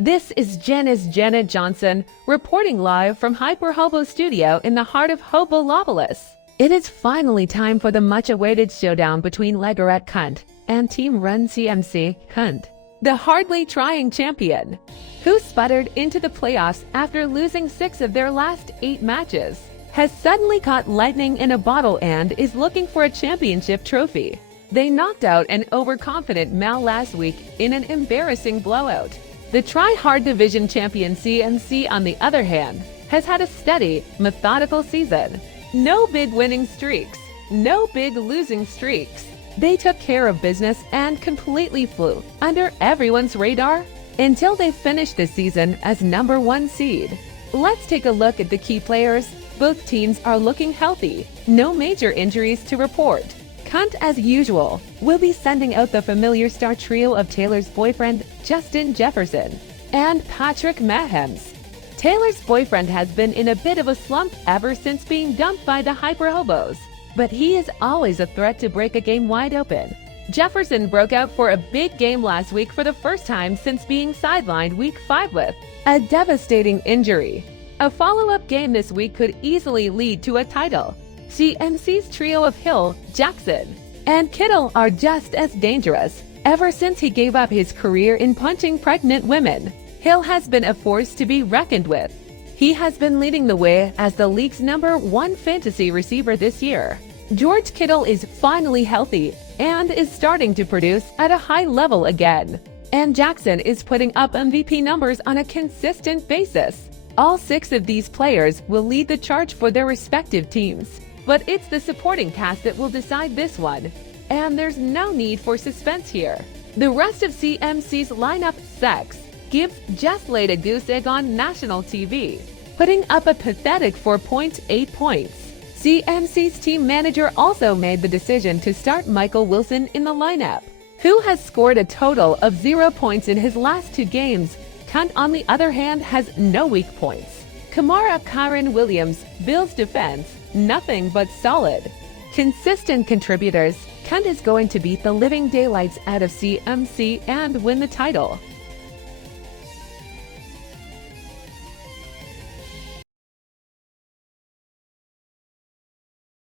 This is Janice Janet Johnson reporting live from Hyper Hobo Studio in the heart of Hobolopolis. It is finally time for the much-awaited showdown between Legaret Kunt and Team Run CMC Kunt, the hardly trying champion, who sputtered into the playoffs after losing 6 of their last 8 matches, has suddenly caught lightning in a bottle and is looking for a championship trophy. They knocked out an overconfident Mal last week in an embarrassing blowout. The try-hard division champion CMC, on the other hand, has had a steady, methodical season. No big winning streaks, no big losing streaks. They took care of business and completely flew under everyone's radar until they finished the season as #1 seed. Let's take a look at the key players. Both teams are looking healthy, no major injuries to report. Kunt, as usual, will be sending out the familiar star trio of Taylor's boyfriend, Justin Jefferson, and Patrick Mahems. Taylor's boyfriend has been in a bit of a slump ever since being dumped by the Hyper Hobos, but he is always a threat to break a game wide open. Jefferson broke out for a big game last week for the first time since being sidelined week 5 with a devastating injury. A follow-up game this week could easily lead to a title. CMC's trio of Hill, Jackson, and Kittle are just as dangerous ever since he gave up his career in punching pregnant women. Hill has been a force to be reckoned with. He has been leading the way as the league's #1 fantasy receiver this year. George Kittle is finally healthy and is starting to produce at a high level again. And Jackson is putting up MVP numbers on a consistent basis. All 6 of these players will lead the charge for their respective teams. But it's the supporting cast that will decide this one. And there's no need for suspense here. The rest of CMC's lineup sucks. Gibbs just laid a goose egg on national TV, putting up a pathetic 4.8 points. CMC's team manager also made the decision to start Michael Wilson in the lineup, who has scored a total of 0 points in his last 2 games. Kunt, on the other hand, has no weak points. Kamara Kyren Williams, Bills defense, nothing but solid. Consistent contributors, Kunt is going to beat the living daylights out of CMC and win the title.